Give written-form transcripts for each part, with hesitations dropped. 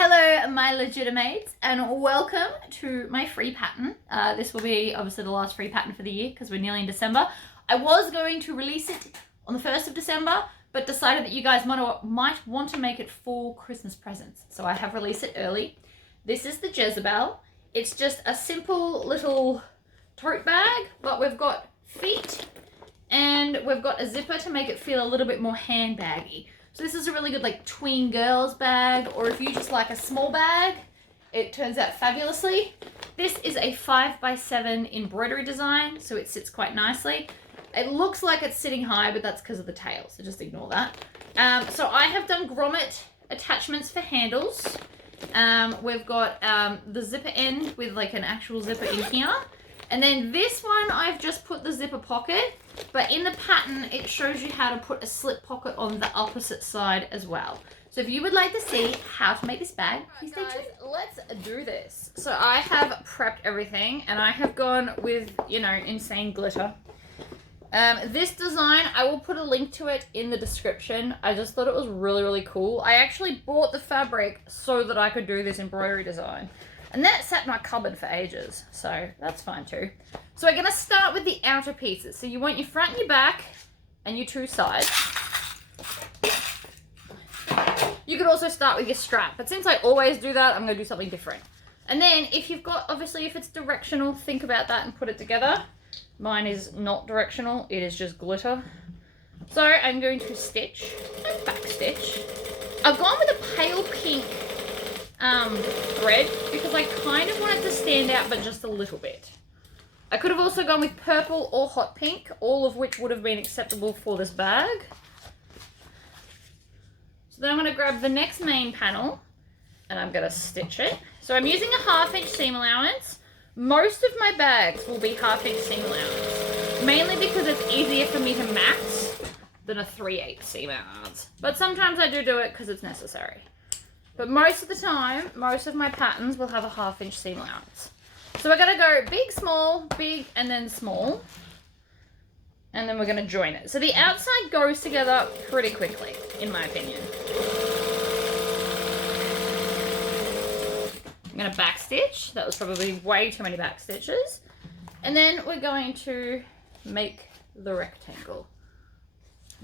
Hello, my legitimates, and welcome to my free pattern. This will be obviously the last free pattern for the year because we're nearly in December. I was going to release it on the 1st of December, but decided that you guys might want to make it for Christmas presents. So I have released it early. This is the Jezebel. It's just a simple little tote bag, but we've got feet and we've got a zipper to make it feel a little bit more handbaggy. So this is a really good like tween girls bag, or if you just like a small bag, it turns out fabulously. This is a 5x7 embroidery design, so it sits quite nicely. It looks like it's sitting high, but that's because of the tail, so just ignore that. So I have done grommet attachments for handles. We've got the zipper end with like an actual zipper in here. And then this one, I've just put the zipper pocket, but in the pattern, it shows you how to put a slip pocket on the opposite side as well. So if you would like to see how to make this bag, please stay tuned. Let's do this. So I have prepped everything, and I have gone with, you know, insane glitter. This design, I will put a link to it in the description. I just thought it was really, really cool. I actually bought the fabric so that I could do this embroidery design. And that sat in my cupboard for ages, so that's fine too. So we're gonna start with the outer pieces. So you want your front and your back and your two sides. You could also start with your strap, but since I always do that, I'm gonna do something different. And then if you've got, obviously if it's directional, think about that and put it together. Mine is not directional, it is just glitter. So I'm going to stitch and back stitch. I've gone with a pale pink thread because I kind of want it to stand out, but just a little bit. I could have also gone with purple or hot pink, all of which would have been acceptable for this bag. So then I'm going to grab the next main panel and I'm going to stitch it. So I'm using a 1/2 inch seam allowance. Most of my bags will be 1/2 inch seam allowance, mainly because it's easier for me to max than a 3/8 seam allowance. But sometimes I do it because it's necessary. But most of the time, most of my patterns will have a 1/2 inch seam allowance. So we're going to go big, small, big, and then small. And then we're going to join it. So the outside goes together pretty quickly, in my opinion. I'm going to back stitch. That was probably way too many back stitches. And then we're going to make the rectangle.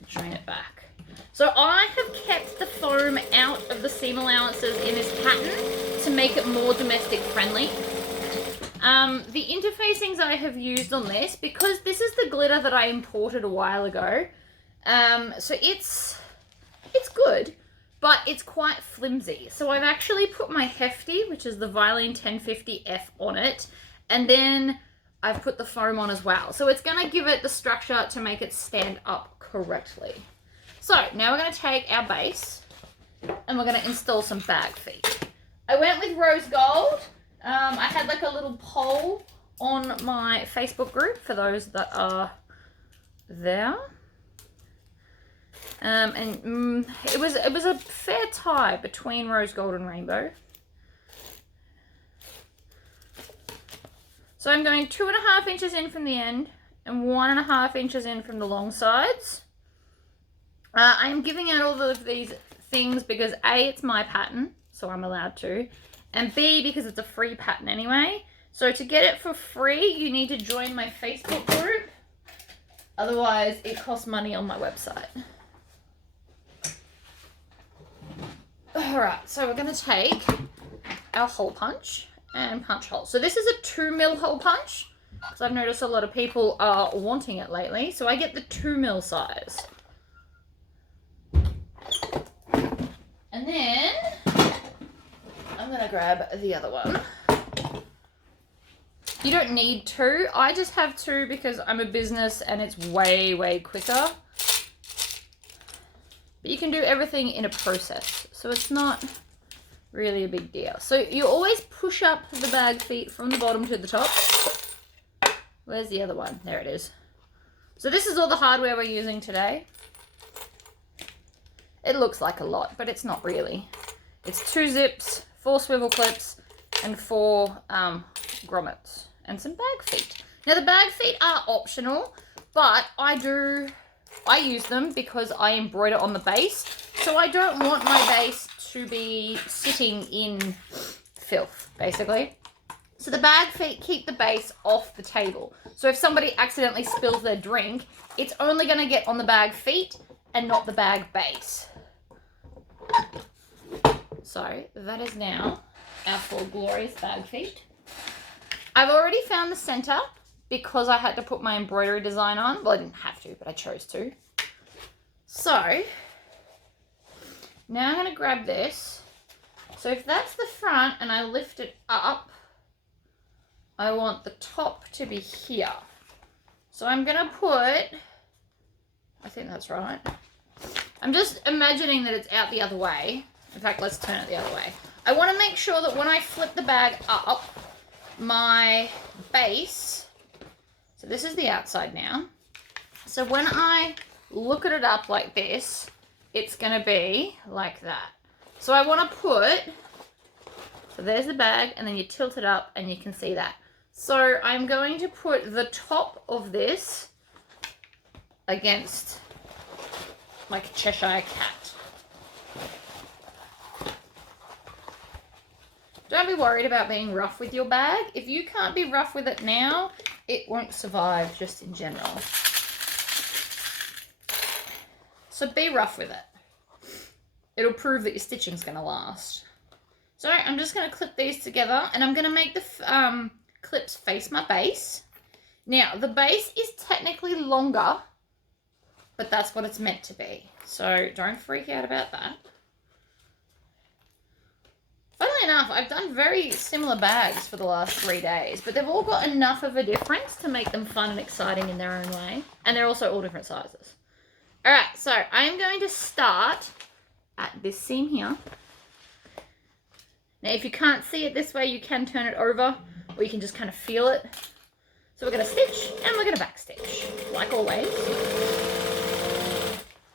Join it back. So I have kept the foam out of the seam allowances in this pattern to make it more domestic friendly. The interfacings I have used on this, because this is the glitter that I imported a while ago, so it's good, but it's quite flimsy. So I've actually put my Hefty, which is the Vilene 1050F on it, and then I've put the foam on as well. So it's going to give it the structure to make it stand up correctly. So now we're going to take our base and we're going to install some bag feet. I went with rose gold. I had like a little poll on my Facebook group for those that are there. It was a fair tie between rose gold and rainbow. So I'm going 2.5 inches in from the end and 1.5 inches in from the long sides. I am giving out all of these things because A, it's my pattern, so I'm allowed to, and B, because it's a free pattern anyway. So to get it for free, you need to join my Facebook group. Otherwise, it costs money on my website. Alright, so we're going to take our hole punch and punch holes. So this is a 2mm hole punch, because I've noticed a lot of people are wanting it lately. So I get the 2mm size. And then I'm going to grab the other one. You don't need 2. I just have 2 because I'm a business and it's way, way quicker. But you can do everything in a process, so it's not really a big deal. So you always push up the bag feet from the bottom to the top. Where's the other one? There it is. So this is all the hardware we're using today. It looks like a lot, but it's not really. It's 2 zips, 4 swivel clips, and 4 grommets, and some bag feet. Now the bag feet are optional, but I use them because I embroider on the base, so I don't want my base to be sitting in filth, basically. So the bag feet keep the base off the table. So if somebody accidentally spills their drink, it's only going to get on the bag feet and not the bag base. So that is now our 4 glorious bag feet. I've already found the center because I had to put my embroidery design on. Well, I didn't have to, but I chose to. So now I'm going to grab this. So if that's the front and I lift it up, I want the top to be here. So I'm going to put, I think that's right. I'm just imagining that it's out the other way. In fact, let's turn it the other way. I want to make sure that when I flip the bag up, my base, so this is the outside now. So when I look at it up like this, it's going to be like that. So I want to put, so there's the bag, and then you tilt it up and you can see that. So I'm going to put the top of this against like a Cheshire cat. Don't be worried about being rough with your bag. If you can't be rough with it now, it won't survive just in general. So be rough with it. It'll prove that your stitching's going to last. So I'm just going to clip these together, and I'm going to make the clips face my base. Now, the base is technically longer, but that's what it's meant to be. So don't freak out about that. Funnily enough, I've done very similar bags for the last 3 days, but they've all got enough of a difference to make them fun and exciting in their own way. And they're also all different sizes. All right, so I'm going to start at this seam here. Now, if you can't see it this way, you can turn it over, or you can just kind of feel it. So we're going to stitch, and we're going to back stitch, like always.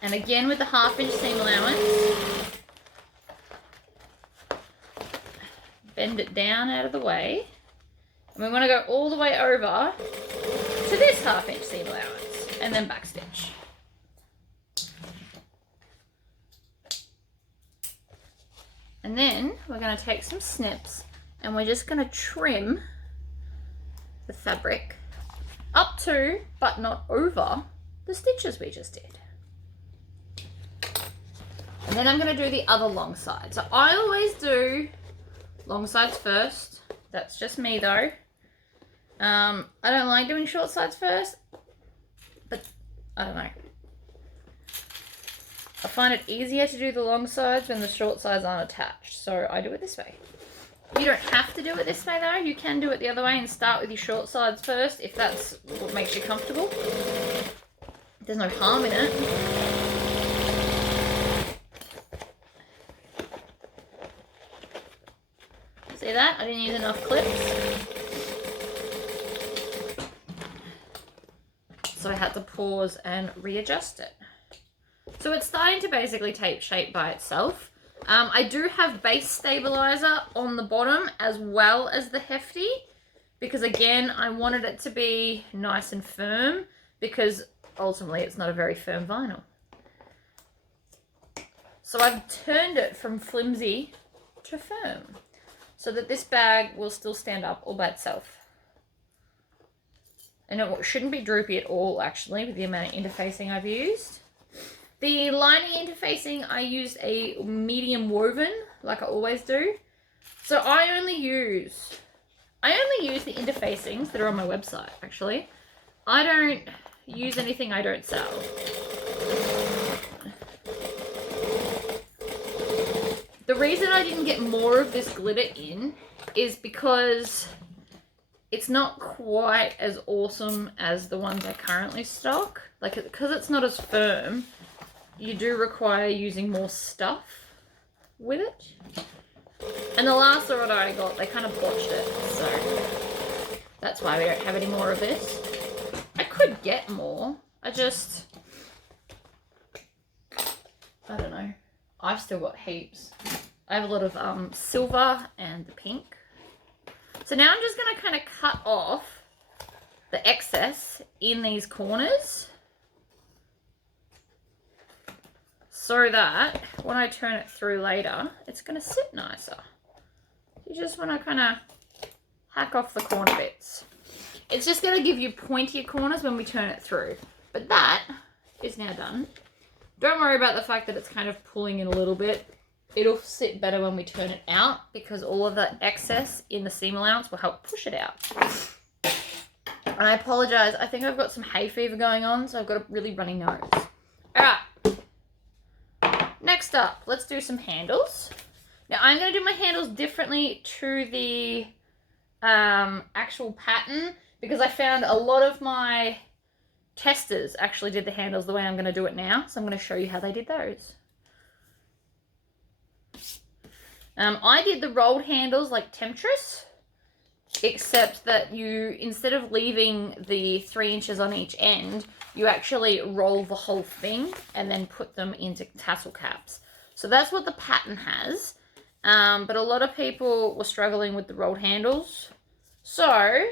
And again with the 1/2 inch seam allowance. Bend it down out of the way. And we want to go all the way over to this 1/2 inch seam allowance, and then back stitch. And then we're going to take some snips, and we're just going to trim the fabric up to, but not over, the stitches we just did. And then I'm going to do the other long side. So I always do long sides first. That's just me though. I don't like doing short sides first, but I don't know. I find it easier to do the long sides when the short sides aren't attached. So I do it this way. You don't have to do it this way though. You can do it the other way and start with your short sides first if that's what makes you comfortable. There's no harm in it. See that? I didn't use enough clips. So I had to pause and readjust it. So it's starting to basically take shape by itself. I do have base stabilizer on the bottom as well as the hefty, because again, I wanted it to be nice and firm, because ultimately it's not a very firm vinyl. So I've turned it from flimsy to firm, so that this bag will still stand up all by itself. And it shouldn't be droopy at all, actually, with the amount of interfacing I've used. The lining interfacing, I used a medium woven, like I always do. So I only use the interfacings that are on my website, actually. I don't use anything I don't sell. The reason I didn't get more of this glitter in is because it's not quite as awesome as the ones I currently stock. Like, because it's not as firm, you do require using more stuff with it. And the last order I got, they kind of botched it, so that's why we don't have any more of this. I could get more. I don't know. I've still got heaps. I have a lot of silver and the pink. So now I'm just going to kind of cut off the excess in these corners, so that when I turn it through later, it's going to sit nicer. You just want to kind of hack off the corner bits. It's just going to give you pointier corners when we turn it through. But that is now done. Don't worry about the fact that it's kind of pulling in a little bit. It'll sit better when we turn it out because all of the excess in the seam allowance will help push it out. And I apologize. I think I've got some hay fever going on, so I've got a really runny nose. All right. Next up, let's do some handles. Now, I'm going to do my handles differently to the actual pattern because I found a lot of my testers actually did the handles the way I'm going to do it now. So I'm going to show you how they did those. I did the rolled handles like Temptress, except that you, instead of leaving the 3 inches on each end, you actually roll the whole thing and then put them into tassel caps. So that's what the pattern has. But a lot of people were struggling with the rolled handles. So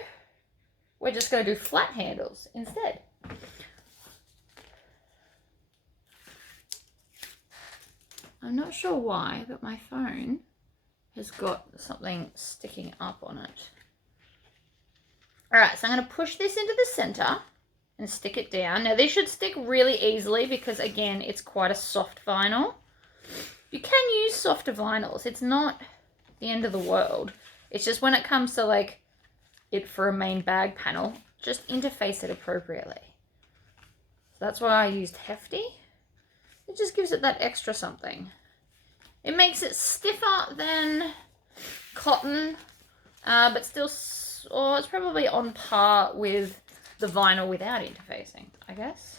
we're just going to do flat handles instead. I'm not sure why, but my phone has got something sticking up on it. All right, so I'm going to push this into the center and stick it down. Now, this should stick really easily because, again, it's quite a soft vinyl. You can use softer vinyls. It's not the end of the world. It's just when it comes to, like, it for a main bag panel, just interface it appropriately. So that's why I used Hefty. It just gives it that extra something. It makes it stiffer than cotton, but still, it's probably on par with the vinyl without interfacing, I guess.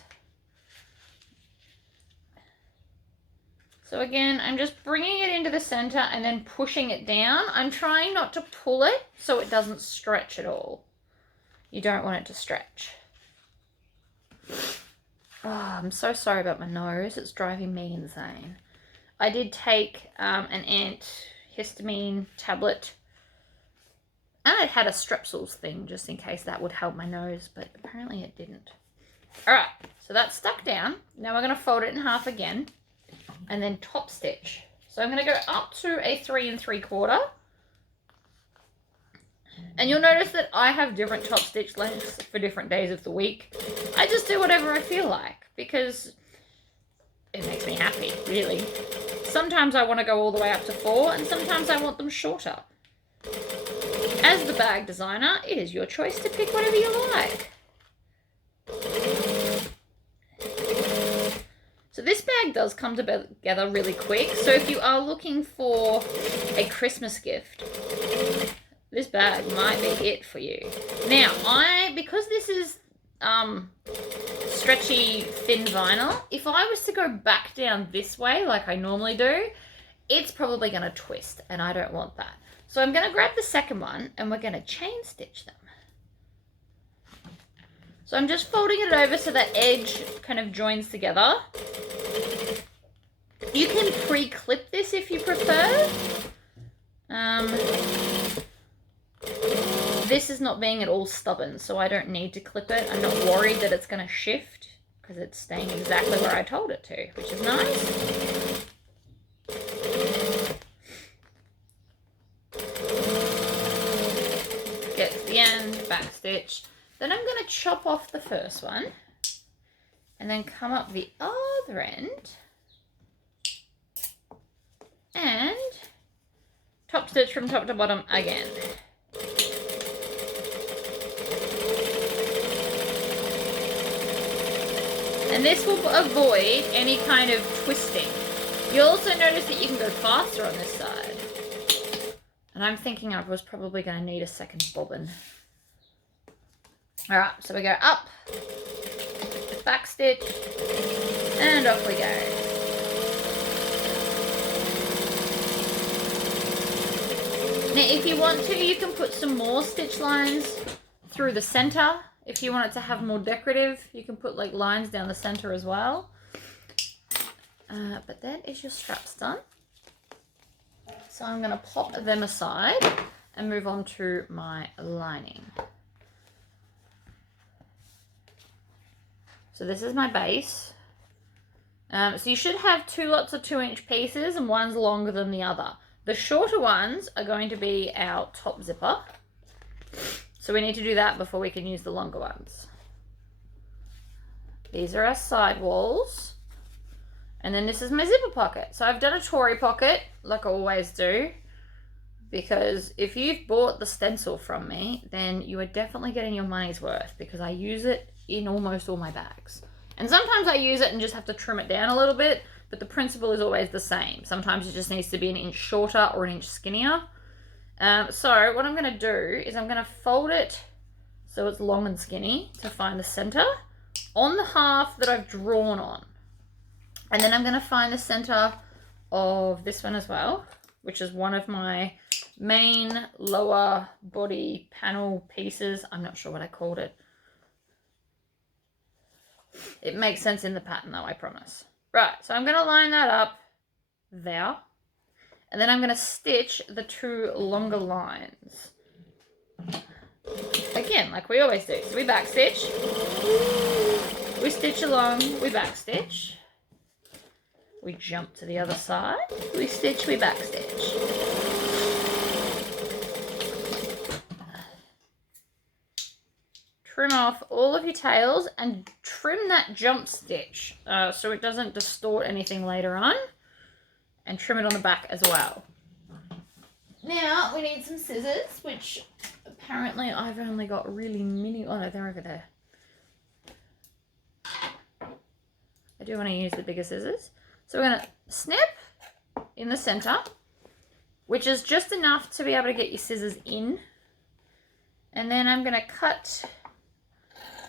So again, I'm just bringing it into the center and then pushing it down. I'm trying not to pull it so it doesn't stretch at all. You don't want it to stretch. Oh, I'm so sorry about my nose. It's driving me insane. I did take an antihistamine tablet. And it had a strepsils thing just in case that would help my nose, but apparently it didn't. All right, so that's stuck down. Now we're going to fold it in half again and then top stitch. So I'm going to go up to a 3 3/4. And you'll notice that I have different top stitch lengths for different days of the week. I just do whatever I feel like because it makes me happy, really. Sometimes I want to go all the way up to 4 and sometimes I want them shorter. As the bag designer, it is your choice to pick whatever you like. So this bag does come together really quick. So if you are looking for a Christmas gift, this bag might be it for you. Now, because this is stretchy, thin vinyl, if I was to go back down this way like I normally do, it's probably going to twist, and I don't want that. So I'm going to grab the second one, and we're going to chain stitch them. So I'm just folding it over so that edge kind of joins together. You can pre-clip this if you prefer. This is not being at all stubborn, so I don't need to clip it. I'm not worried that it's going to shift because it's staying exactly where I told it to, which is nice. Get to the end, back stitch. Then I'm going to chop off the first one and then come up the other end and top stitch from top to bottom again. And this will avoid any kind of twisting. You'll also notice that you can go faster on this side. And I'm thinking I was probably going to need a second bobbin. All right, so we go up, back stitch, and off we go. Now, if you want to, you can put some more stitch lines through the center. If you want it to have more decorative, you can put like lines down the center as well. But that is your straps done. So I'm going to pop them aside and move on to my lining. So this is my base. So you should have 2 lots of 2-inch pieces and one's longer than the other. The shorter ones are going to be our top zipper. So we need to do that before we can use the longer ones. These are our side walls. And then this is my zipper pocket. So I've done a Tory pocket, like I always do, because if you've bought the stencil from me, then you are definitely getting your money's worth, because I use it in almost all my bags. And sometimes I use it and just have to trim it down a little bit, but the principle is always the same. Sometimes it just needs to be 1 inch shorter or 1 inch skinnier. So what I'm going to do is I'm going to fold it so it's long and skinny to find the center on the half that I've drawn on. And then I'm going to find the center of this one as well, which is one of my main lower body panel pieces. I'm not sure what I called it. It makes sense in the pattern though, I promise. Right, so I'm going to line that up there. And then I'm going to stitch the 2 longer lines. Again, like we always do. So we back stitch. We stitch along, we back stitch. We jump to the other side. We stitch, we back stitch. Trim off all of your tails and trim that jump stitch so it doesn't distort anything later on, and trim it on the back as well. Now we need some scissors, which apparently I've only got really mini. Oh no, they're over there. I do want to use the bigger scissors. So we're going to snip in the center, which is just enough to be able to get your scissors in. And then I'm going to cut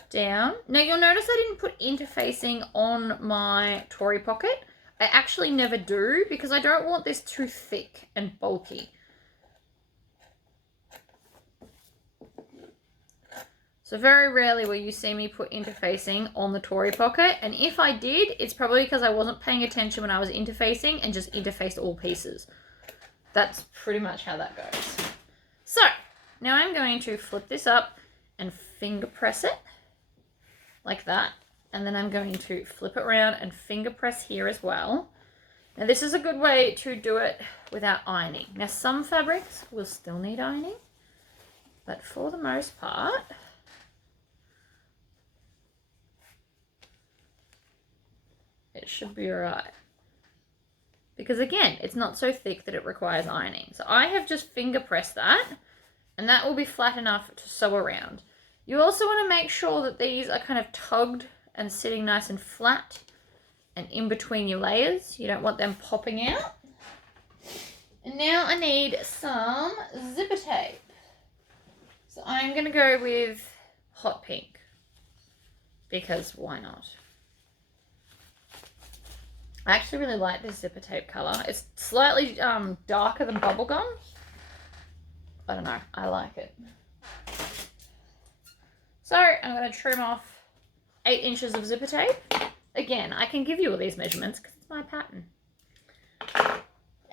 down. Now you'll notice I didn't put interfacing on my Tory pocket. I actually never do, because I don't want this too thick and bulky. So very rarely will you see me put interfacing on the Tory pocket, and if I did, it's probably because I wasn't paying attention when I was interfacing and just interfaced all pieces. That's pretty much how that goes. So now I'm going to flip this up and finger press it like that, and then I'm going to flip it around and finger press here as well. Now this is a good way to do it without ironing. Now some fabrics will still need ironing, but for the most part, it should be alright. Because again, it's not so thick that it requires ironing. So I have just finger pressed that, and that will be flat enough to sew around. You also want to make sure that these are kind of tugged and sitting nice and flat and in between your layers. You don't want them popping out. And now I need some zipper tape. So I'm going to go with hot pink, because why not? I actually really like this zipper tape color. It's slightly darker than bubblegum. I don't know, I like it. So I'm going to trim off 8 inches of zipper tape. Again, I can give you all these measurements because it's my pattern.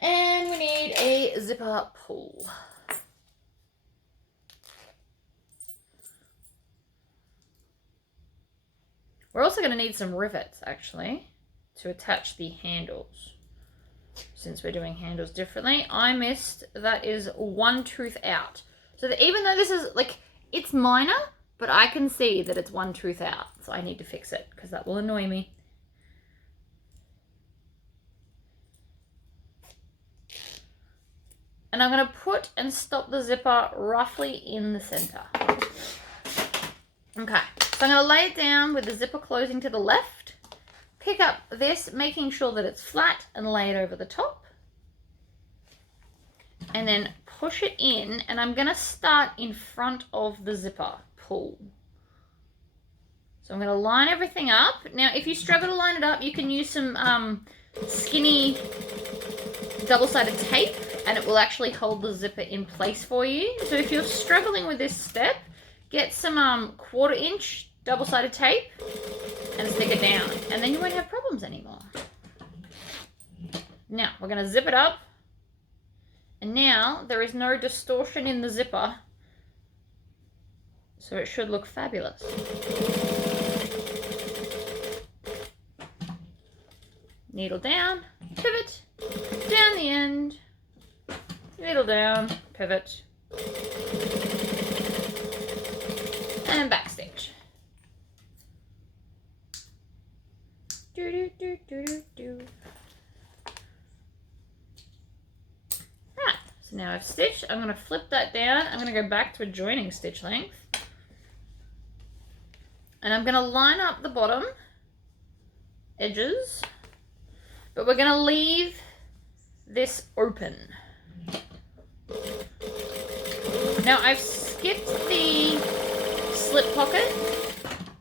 And we need a zipper pull. We're also going to need some rivets, actually, to attach the handles. Since we're doing handles differently, I missed that is 1 tooth out. So that even though this is, like, it's minor, but I can see that it's 1 tooth out. So I need to fix it because that will annoy me. And I'm going to put and stop the zipper roughly in the center. Okay, so I'm going to lay it down with the zipper closing to the left. Pick up this, making sure that it's flat, and lay it over the top. And then push it in, and I'm going to start in front of the zipper pull. So I'm going to line everything up. Now, if you struggle to line it up, you can use some skinny double-sided tape, and it will actually hold the zipper in place for you. So if you're struggling with this step, get some 1/4 inch double-sided tape and stick it down, and then you won't have problems anymore. Now, we're going to zip it up, and now there is no distortion in the zipper, so it should look fabulous. needle down, pivot, down the end, needle down, pivot, and back stitch. Do, do, do, do, do, do. Right, so now I've stitched. I'm going to flip that down. I'm going to go back to a joining stitch length. And I'm going to line up the bottom edges, but we're going to leave this open. Now I've skipped the slip pocket,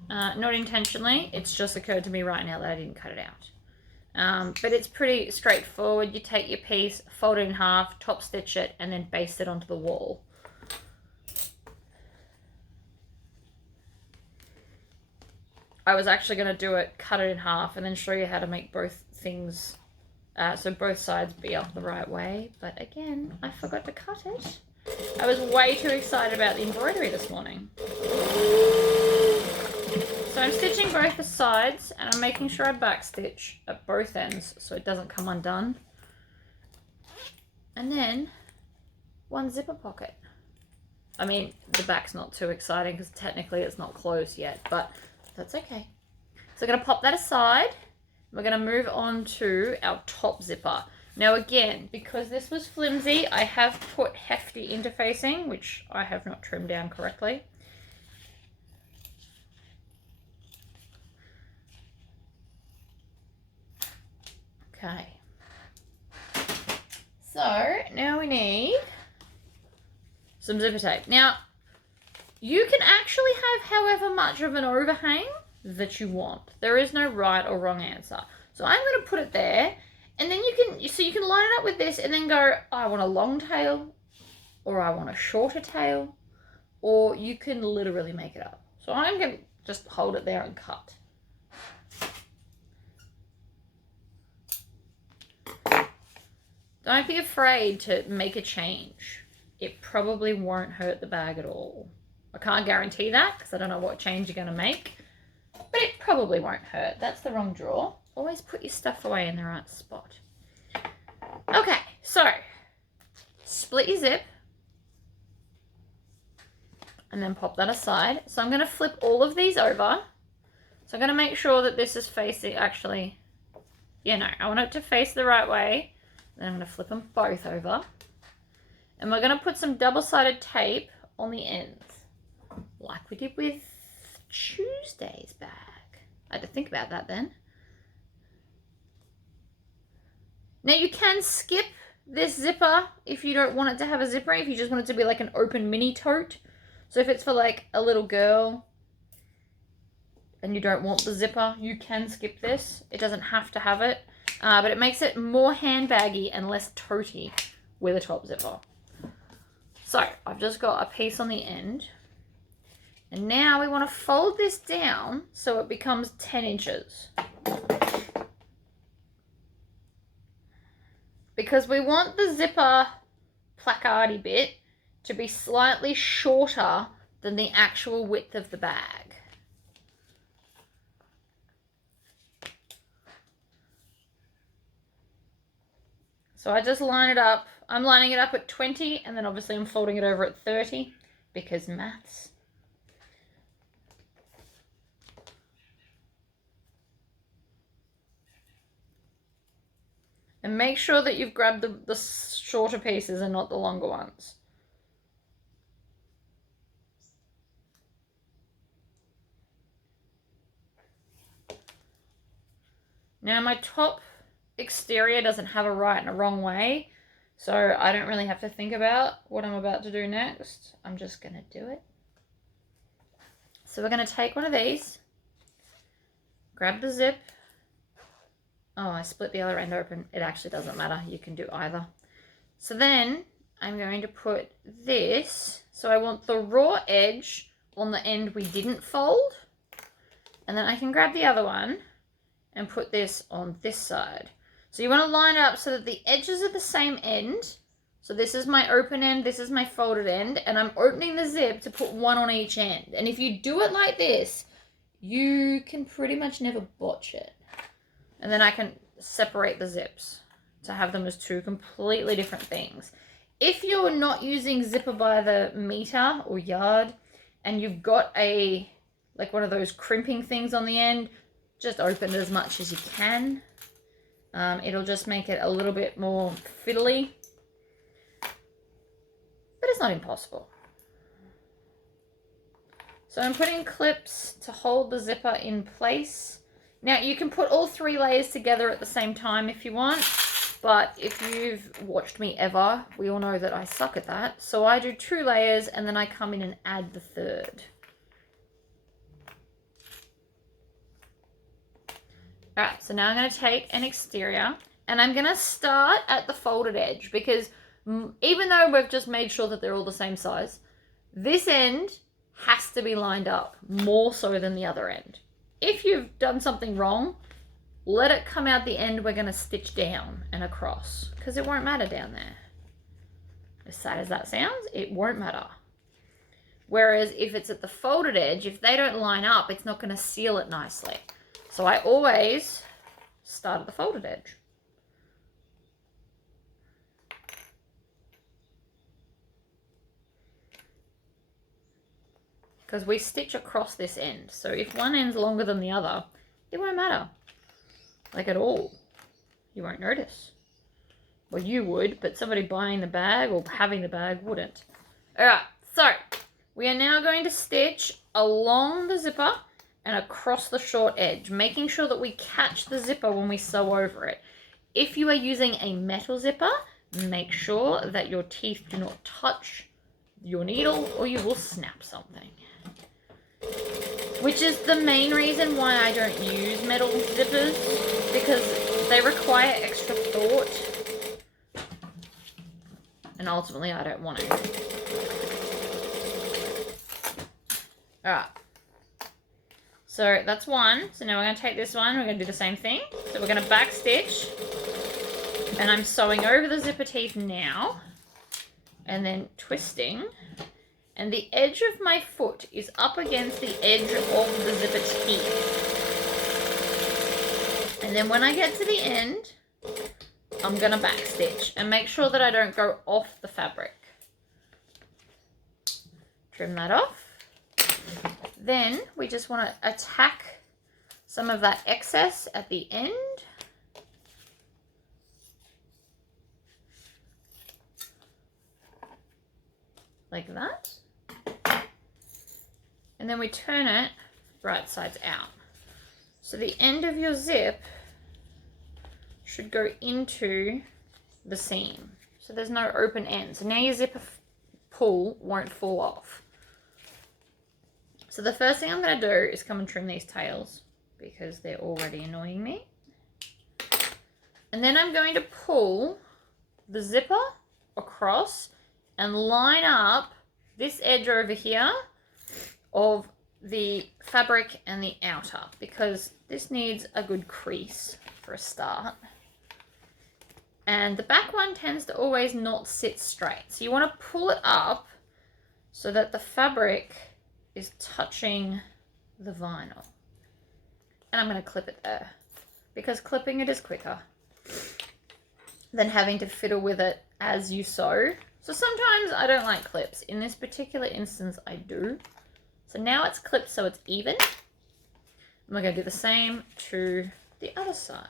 not intentionally, it's just occurred to me right now that I didn't cut it out. But it's pretty straightforward. You take your piece, fold it in half, top stitch it, and then baste it onto the wall. I was actually going to do it, cut it in half, and then show you how to make both things, so both sides be up the right way. But again, I forgot to cut it. I was way too excited about the embroidery this morning. So I'm stitching both the sides, and I'm making sure I backstitch at both ends so it doesn't come undone. And then one zipper pocket. I mean, the back's not too exciting because technically it's not closed yet, but that's okay. So we're going to pop that aside. We're going to move on to our top zipper. Now again, because this was flimsy, I have put hefty interfacing, which I have not trimmed down correctly. Okay. So now we need some zipper tape. Now, you can actually have however much of an overhang that you want. There is no right or wrong answer. So I'm going to put it there, and then you can line it up with this and then go, I want a long tail, or I want a shorter tail, or you can literally make it up. So I'm going to just hold it there and cut. Don't be afraid to make a change. It probably won't hurt the bag at all. I can't guarantee that because I don't know what change you're going to make, but it probably won't hurt. That's the wrong drawer. Always put your stuff away in the right spot. Okay, so split your zip and then pop that aside. So I'm going to flip all of these over. So I'm going to make sure that this is facing, actually, yeah, no, I want it to face the right way. Then I'm going to flip them both over. And we're going to put some double-sided tape on the ends, like we did with Tuesday's bag. I had to think about that then. Now you can skip this zipper if you don't want it to have a zipper, if you just want it to be like an open mini tote. So if it's for like a little girl and you don't want the zipper, you can skip this. It doesn't have to have it, but it makes it more handbaggy and less toty with a top zipper. So I've just got a piece on the end. And now we want to fold this down so it becomes 10 inches. Because we want the zipper placardy bit to be slightly shorter than the actual width of the bag. So I just line it up. I'm lining it up at 20, and then obviously I'm folding it over at 30 because maths. And make sure that you've grabbed the shorter pieces and not the longer ones. Now my top exterior doesn't have a right and a wrong way, so I don't really have to think about what I'm about to do next. I'm just going to do it. So we're going to take one of these, grab the zip. Oh, I split the other end open. It actually doesn't matter. You can do either. So then I'm going to put this. So I want the raw edge on the end we didn't fold. And then I can grab the other one and put this on this side. So you want to line it up so that the edges are the same end. So this is my open end, this is my folded end, and I'm opening the zip to put one on each end. And if you do it like this, you can pretty much never botch it. And then I can separate the zips to have them as two completely different things. If you're not using zipper by the meter or yard and you've got a, like one of those crimping things on the end, just open it as much as you can. It'll just make it a little bit more fiddly, but it's not impossible. So I'm putting clips to hold the zipper in place. Now you can put all 3 layers together at the same time if you want, but if you've watched me ever, we all know that I suck at that. So I do 2 layers and then I come in and add the 3rd. Alright, so now I'm going to take an exterior and I'm going to start at the folded edge because even though we've just made sure that they're all the same size, this end has to be lined up more so than the other end. If you've done something wrong, let it come out the end we're going to stitch down and across because it won't matter down there. As sad as that sounds, it won't matter. Whereas if it's at the folded edge, if they don't line up, it's not going to seal it nicely. So I always start at the folded edge. Because we stitch across this end. So if one end's longer than the other, it won't matter. Like at all. You won't notice. Well, you would, but somebody buying the bag or having the bag wouldn't. Alright, so we are now going to stitch along the zipper and across the short edge, making sure that we catch the zipper when we sew over it. If you are using a metal zipper, make sure that your teeth do not touch your needle or you will snap something. Which is the main reason why I don't use metal zippers, because they require extra thought. And ultimately I don't want to. Alright. So that's one. So now we're going to take this one. We're going to do the same thing. So we're going to back stitch. And I'm sewing over the zipper teeth now. And then twisting. And the edge of my foot is up against the edge of the zipper teeth. And then when I get to the end, I'm going to back stitch. And make sure that I don't go off the fabric. Trim that off. Then we just want to attack some of that excess at the end. Like that. And then we turn it right sides out. So the end of your zip should go into the seam. So there's no open end. So now your zipper pull won't fall off. So the first thing I'm going to do is come and trim these tails because they're already annoying me. And then I'm going to pull the zipper across and line up this edge over here of the fabric and the outer because this needs a good crease for a start. And the back one tends to always not sit straight. So you want to pull it up so that the fabric is touching the vinyl. And I'm going to clip it there because clipping it is quicker than having to fiddle with it as you sew. So sometimes I don't like clips. In this particular instance, I do. So now it's clipped so it's even. And we're going to do the same to the other side.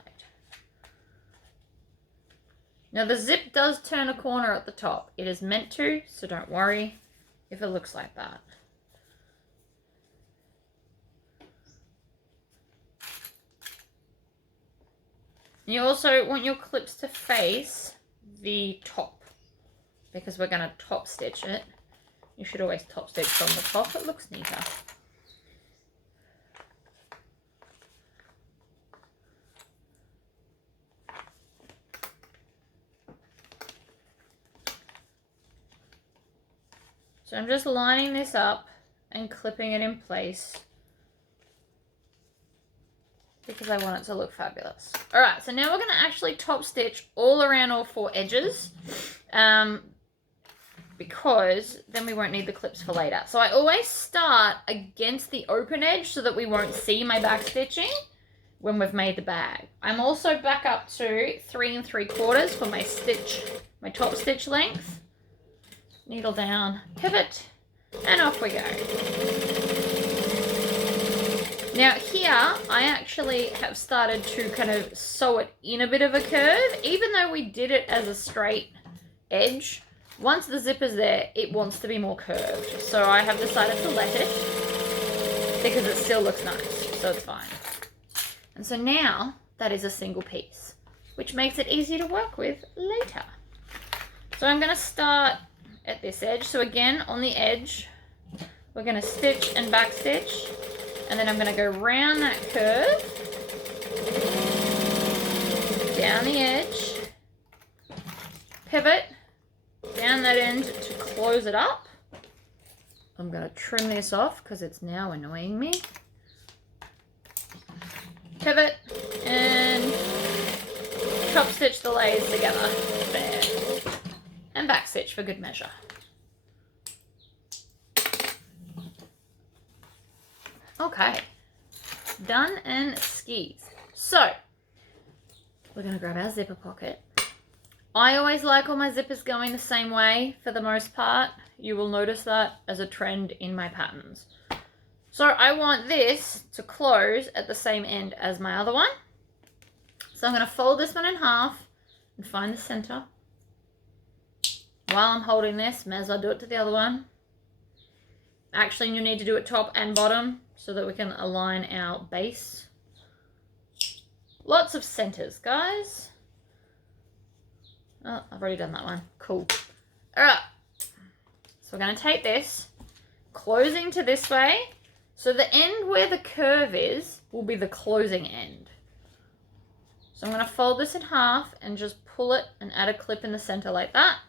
Now the zip does turn a corner at the top. It is meant to, so don't worry if it looks like that. You also want your clips to face the top because we're going to top stitch it. You should always top stitch from the top. It looks neater. So I'm just lining this up and clipping it in place because I want it to look fabulous. All right, so now we're going to actually top stitch all around all 4 edges because then we won't need the clips for later. So I always start against the open edge so that we won't see my back stitching when we've made the bag. I'm also back up to 3 3/4 for my stitch, my top stitch length. Needle down, pivot, and off we go. Now here, I actually have started to kind of sew it in a bit of a curve, even though we did it as a straight edge. Once the zipper's there, it wants to be more curved. So I have decided to let it because it still looks nice, so it's fine. And so now that is a single piece, which makes it easier to work with later. So I'm going to start at this edge. So again, on the edge, we're going to stitch and back stitch, and then I'm going to go round that curve, down the edge, pivot, down that end to close it up. I'm going to trim this off because it's now annoying me. Pivot and top stitch the layers together. There. And back stitch for good measure. Okay. Done and skis. So, we're going to grab our zipper pocket. I always like all my zippers going the same way for the most part. You will notice that as a trend in my patterns. So I want this to close at the same end as my other one. So I'm going to fold this one in half and find the center. While I'm holding this, may as well do it to the other one. Actually, you need to do it top and bottom so that we can align our base. Lots of centers, guys. Oh, I've already done that one. Cool. All right. So we're going to take this, closing to this way. So the end where the curve is will be the closing end. So I'm going to fold this in half and just pull it and add a clip in the center like that.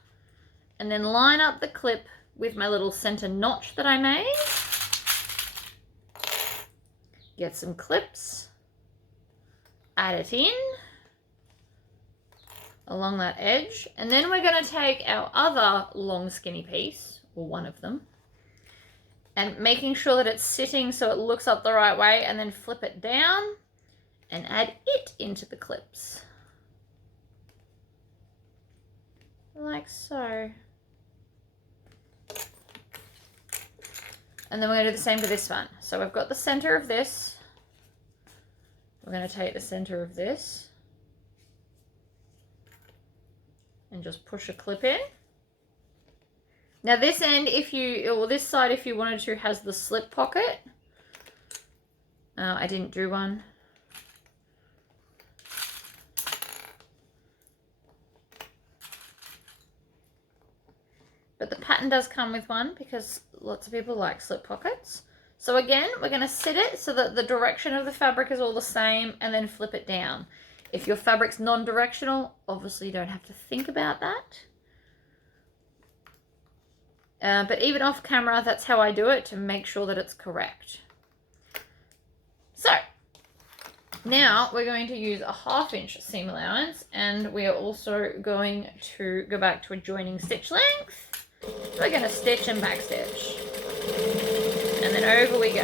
And then line up the clip with my little center notch that I made. Get some clips. Add it in along that edge. And then we're going to take our other long skinny piece, or one of them, and making sure that it's sitting so it looks up the right way, and then flip it down and add it into the clips. Like so. And then we're going to do the same for this one. So we've got the center of this. We're going to take the center of this and just push a clip in. Now this end, or this side, if you wanted to, has the slip pocket. I didn't do one. But the pattern does come with one because lots of people like slip pockets. So again, we're going to sit it so that the direction of the fabric is all the same, and then flip it down. If your fabric's non-directional, obviously you don't have to think about that. But even off camera, that's how I do it to make sure that it's correct. So now we're going to use a 1/2 inch seam allowance, and we are also going to go back to a joining stitch length. We're going to stitch and back stitch. And then over we go.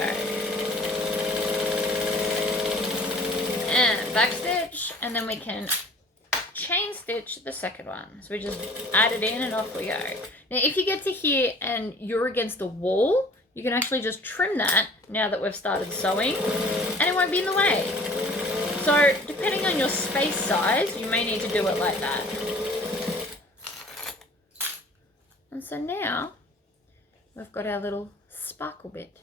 And back stitch, and then we can chain stitch the second one. So we just add it in and off we go. Now if you get to here and you're against the wall, you can actually just trim that now that we've started sewing, and it won't be in the way. So depending on your space size, you may need to do it like that. And so now we've got our little sparkle bit.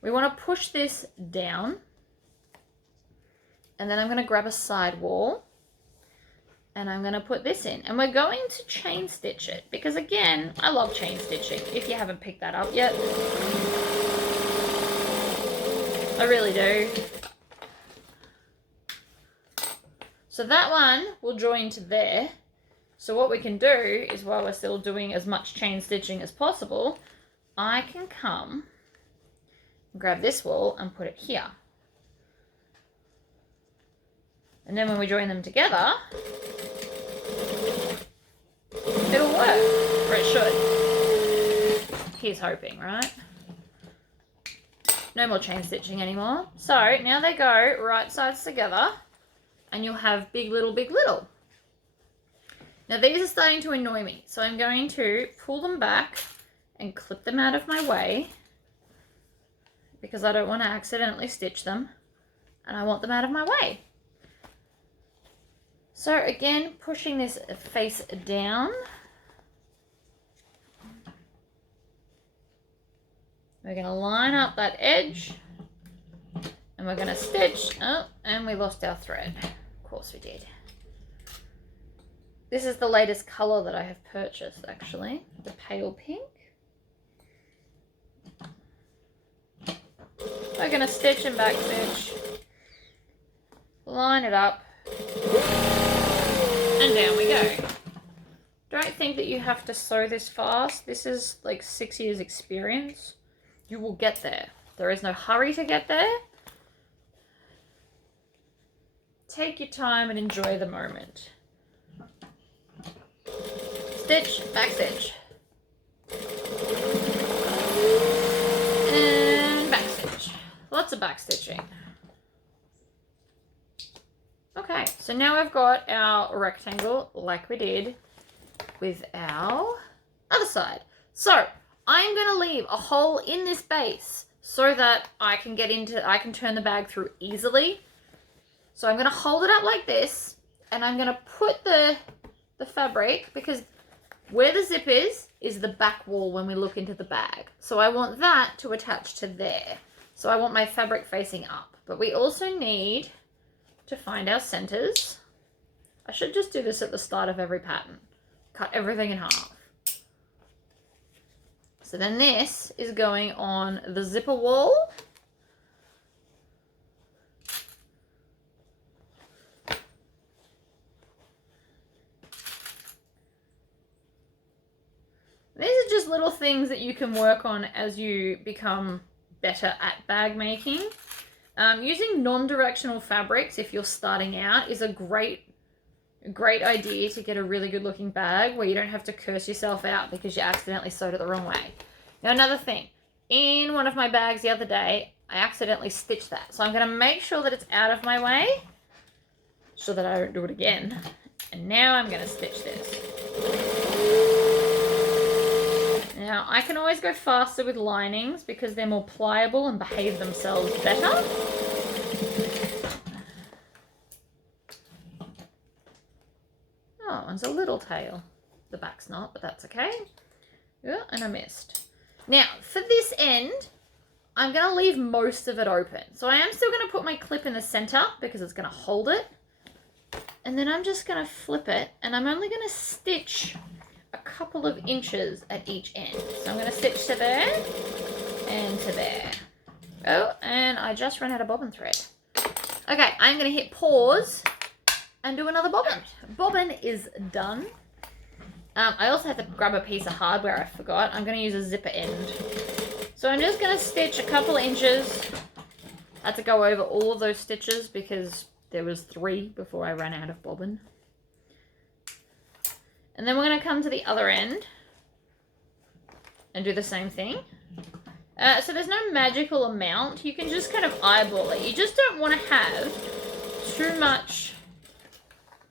We want to push this down, and then I'm going to grab a side wall and I'm going to put this in, and we're going to chain stitch it because, again, I love chain stitching if you haven't picked that up yet. I really do. So that one will join to there. So what we can do is, while we're still doing as much chain stitching as possible, I can come and grab this wool and put it here. And then when we join them together, it'll work, or it should. Here's hoping, right? no more chain stitching anymore. So now they go right sides together and you'll have big, little, big, little. Now these are starting to annoy me. So I'm going to pull them back and clip them out of my way because I don't want to accidentally stitch them and I want them out of my way. So again, pushing this face down. We're going to line up that edge and we're going to stitch. Oh, and we lost our thread. Of course we did. This is the latest color that I have purchased, actually, the pale pink. We're going to stitch and back stitch, line it up, and down we go. Don't think that you have to sew this fast. This is like 6 years experience. You will get there. There is no hurry to get there. Take your time and enjoy the moment. Stitch, back stitch. And back stitch. Lots of back stitching. Okay, so now we've got our rectangle like we did with our other side. So I'm going to leave a hole in this base so that I can turn the bag through easily. So I'm going to hold it up like this and I'm going to put the fabric, because where the zip is the back wall when we look into the bag. So I want that to attach to there. So I want my fabric facing up. But we also need to find our centers. I should just do this at the start of every pattern. Cut everything in half. So then this is going on the zipper wall. These are just little things that you can work on as you become better at bag making. Using non-directional fabrics if you're starting out is a great idea to get a really good looking bag where you don't have to curse yourself out because you accidentally sewed it the wrong way. Now another thing, in one of my bags the other day, I accidentally stitched that. So I'm going to make sure that it's out of my way so that I don't do it again. And now I'm going to stitch this. Now I can always go faster with linings because they're more pliable and behave themselves better. Oh, one's a little tail. The back's not, but that's okay. Yeah, and I missed. Now, for this end, I'm going to leave most of it open. So I am still going to put my clip in the center because it's going to hold it. And then I'm just going to flip it, and I'm only going to stitch a couple of inches at each end. So I'm going to stitch to there and to there. Oh, and I just ran out of bobbin thread. Okay, I'm going to hit pause and do another bobbin. Bobbin is done. I also had to grab a piece of hardware I forgot. I'm going to use a zipper end. So I'm just going to stitch a couple of inches. I had to go over all of those stitches because there was 3 before I ran out of bobbin. And then we're going to come to the other end and do the same thing. So there's no magical amount. You can just kind of eyeball it. You just don't want to have too much.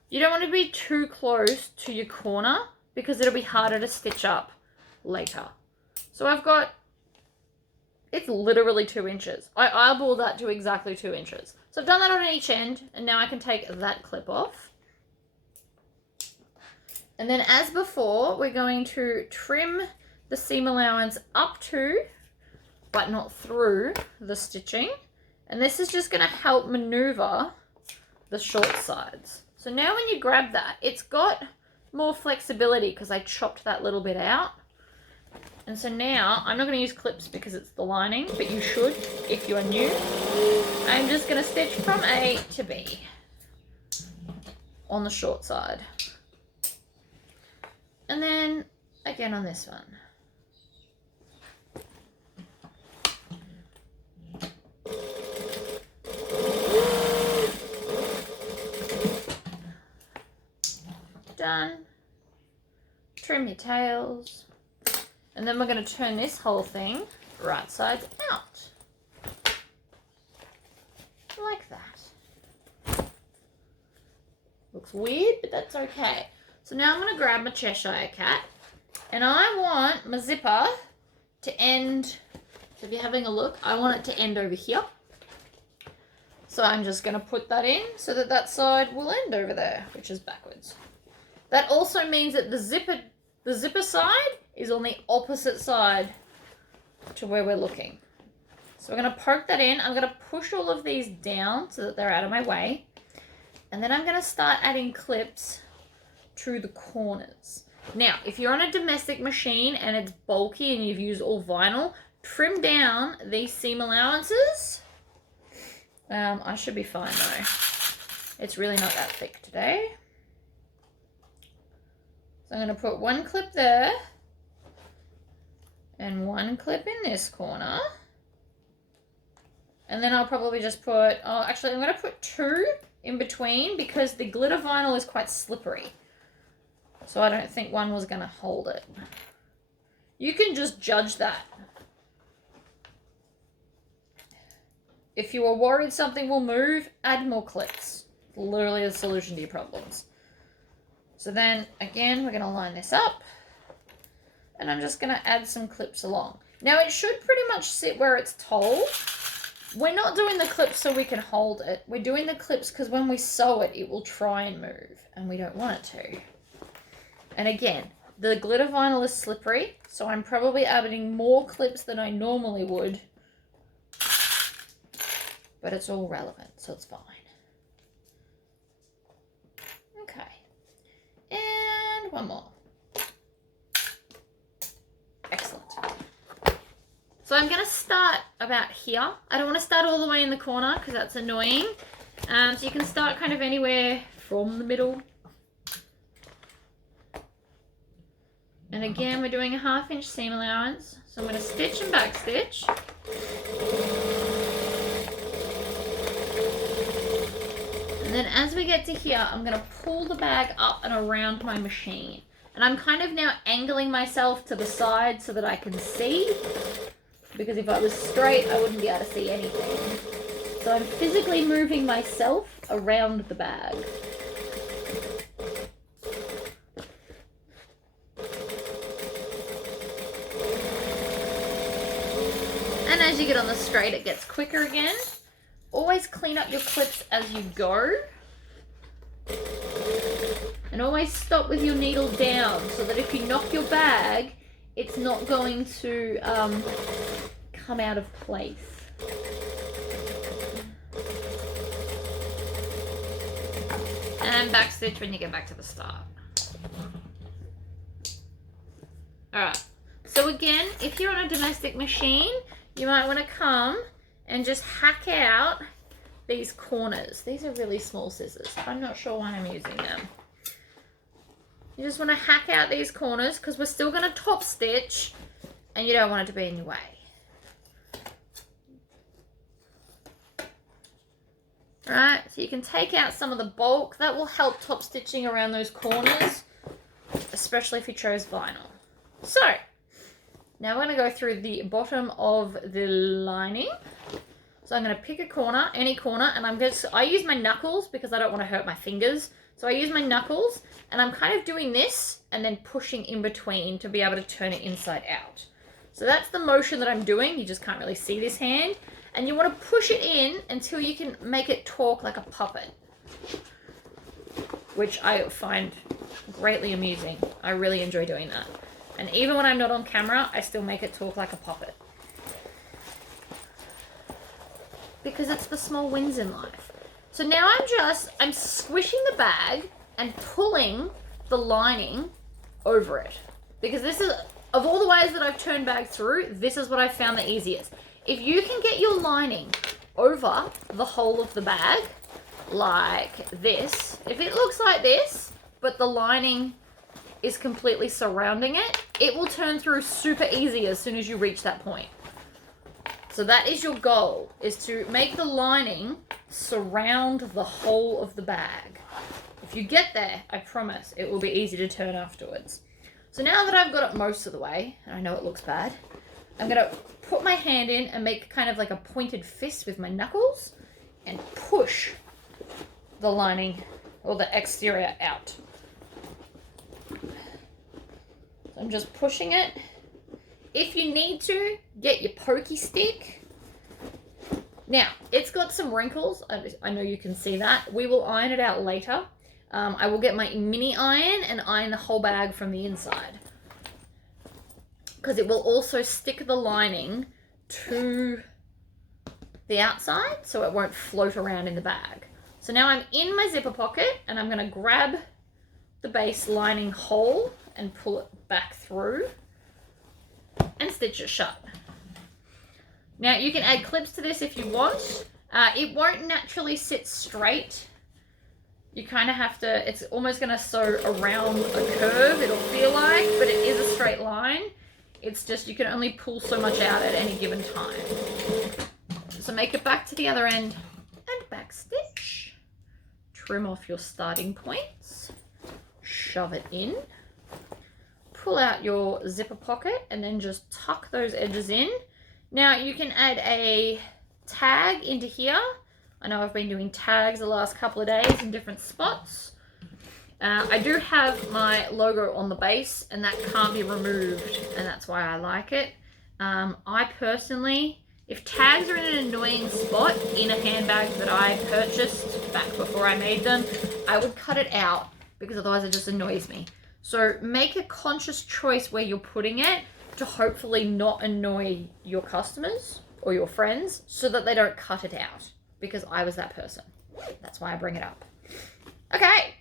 You don't want to be too close to your corner because it'll be harder to stitch up later. So I've got, it's literally 2 inches. I eyeballed that to exactly 2 inches. So I've done that on each end, and now I can take that clip off. And then as before, we're going to trim the seam allowance up to, but not through, the stitching. And this is just going to help maneuver the short sides. So now when you grab that, it's got more flexibility because I chopped that little bit out. And so now, I'm not going to use clips because it's the lining, but you should if you're new. I'm just going to stitch from A to B on the short side. And then again on this one. Done. Trim your tails. And then we're going to turn this whole thing right sides out. like that. Looks weird, but that's okay. So now I'm going to grab my Cheshire Cat, and I want my zipper to end, so if you're having a look, I want it to end over here. So I'm just going to put that in so that that side will end over there, which is backwards. That also means that the zipper side is on the opposite side to where we're looking. So we're going to poke that in. I'm going to push all of these down so that they're out of my way. And then I'm going to start adding clips to the corners. Now, if you're on a domestic machine and it's bulky and you've used all vinyl, trim down these seam allowances. I should be fine though. It's really not that thick today. So I'm going to put one clip there and one clip in this corner. And then I'll probably just put, oh, actually I'm going to put two in between because the glitter vinyl is quite slippery. So I don't think one was going to hold it. You can just judge that. If you are worried something will move, add more clips. Literally the solution to your problems. So then, again, we're going to line this up. And I'm just going to add some clips along. Now, it should pretty much sit where it's told. We're not doing the clips so we can hold it. We're doing the clips because when we sew it, it will try and move. And we don't want it to. And again, the glitter vinyl is slippery. So I'm probably adding more clips than I normally would. But it's all relevant, so it's fine. Okay. And one more. Excellent. So I'm going to start about here. I don't want to start all the way in the corner because that's annoying. So you can start kind of anywhere from the middle. And again, we're doing a 1/2 inch seam allowance. So I'm going to stitch and back stitch. And then as we get to here, I'm going to pull the bag up and around my machine. And I'm kind of now angling myself to the side so that I can see. Because if I was straight, I wouldn't be able to see anything. So I'm physically moving myself around the bag. And as you get on the straight, it gets quicker again. Always clean up your clips as you go. And always stop with your needle down so that if you knock your bag, it's not going to come out of place. And backstitch when you get back to the start. Alright, so again, if you're on a domestic machine, you might want to come and just hack out these corners. These are really small scissors. I'm not sure why I'm using them. You just want to hack out these corners because we're still going to top stitch and you don't want it to be in your way. Alright, so you can take out some of the bulk. That will help top stitching around those corners, especially if you chose vinyl. So, now we're going to go through the bottom of the lining. So I'm going to pick a corner, any corner, and I use my knuckles because I don't want to hurt my fingers. So I use my knuckles and I'm kind of doing this and then pushing in between to be able to turn it inside out. So that's the motion that I'm doing. You just can't really see this hand. And you want to push it in until you can make it talk like a puppet, which I find greatly amusing. I really enjoy doing that. And even when I'm not on camera, I still make it talk like a puppet. Because it's the small wins in life. So now I'm squishing the bag and pulling the lining over it. Because this is, of all the ways that I've turned bags through, this is what I've found the easiest. If you can get your lining over the whole of the bag, like this, if it looks like this, but the lining is completely surrounding it, it will turn through super easy as soon as you reach that point. So that is your goal, is to make the lining surround the whole of the bag. If you get there, I promise it will be easy to turn afterwards. So now that I've got it most of the way, and I know it looks bad, I'm going to put my hand in and make kind of like a pointed fist with my knuckles and push the lining or the exterior out. So I'm just pushing it. If you need to, get your pokey stick. Now, it's got some wrinkles. I know you can see that. We will iron it out later. I will get my mini iron and iron the whole bag from the inside, because it will also stick the lining to the outside so it won't float around in the bag. So now I'm in my zipper pocket and I'm going to grab the base lining hole and pull it back through and stitch it shut. Now you can add clips to this if you want. It won't naturally sit straight. You kind of have to, it's almost going to sew around a curve, it'll feel like, but it is a straight line. It's just you can only pull so much out at any given time. So make it back to the other end and back stitch. Trim off your starting points. Shove it in. Pull out your zipper pocket and then just tuck those edges in. Now you can add a tag into here. I know I've been doing tags the last couple of days in different spots. I do have my logo on the base and that can't be removed, and that's why I like it. I personally, if tags are in an annoying spot in a handbag that I purchased back before I made them, I would cut it out because otherwise it just annoys me. So make a conscious choice where you're putting it to hopefully not annoy your customers or your friends so that they don't cut it out, because I was that person. That's why I bring it up. Okay,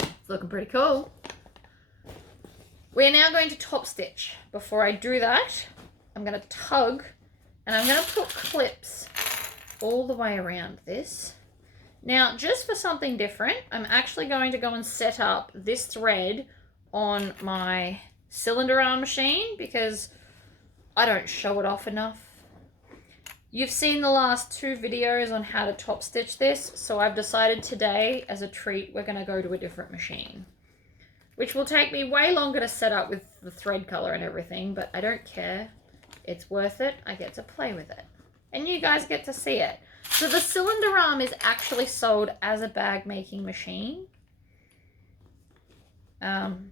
it's looking pretty cool. We're now going to top stitch. Before I do that, I'm going to tug and I'm going to put clips all the way around this. Now, just for something different, I'm actually going to go and set up this thread on my cylinder arm machine because I don't show it off enough. You've seen the last 2 videos on how to top stitch this, so I've decided today, as a treat, we're going to go to a different machine, which will take me way longer to set up with the thread color and everything, but I don't care. It's worth it. I get to play with it, and you guys get to see it. So the cylinder arm is actually sold as a bag making machine, and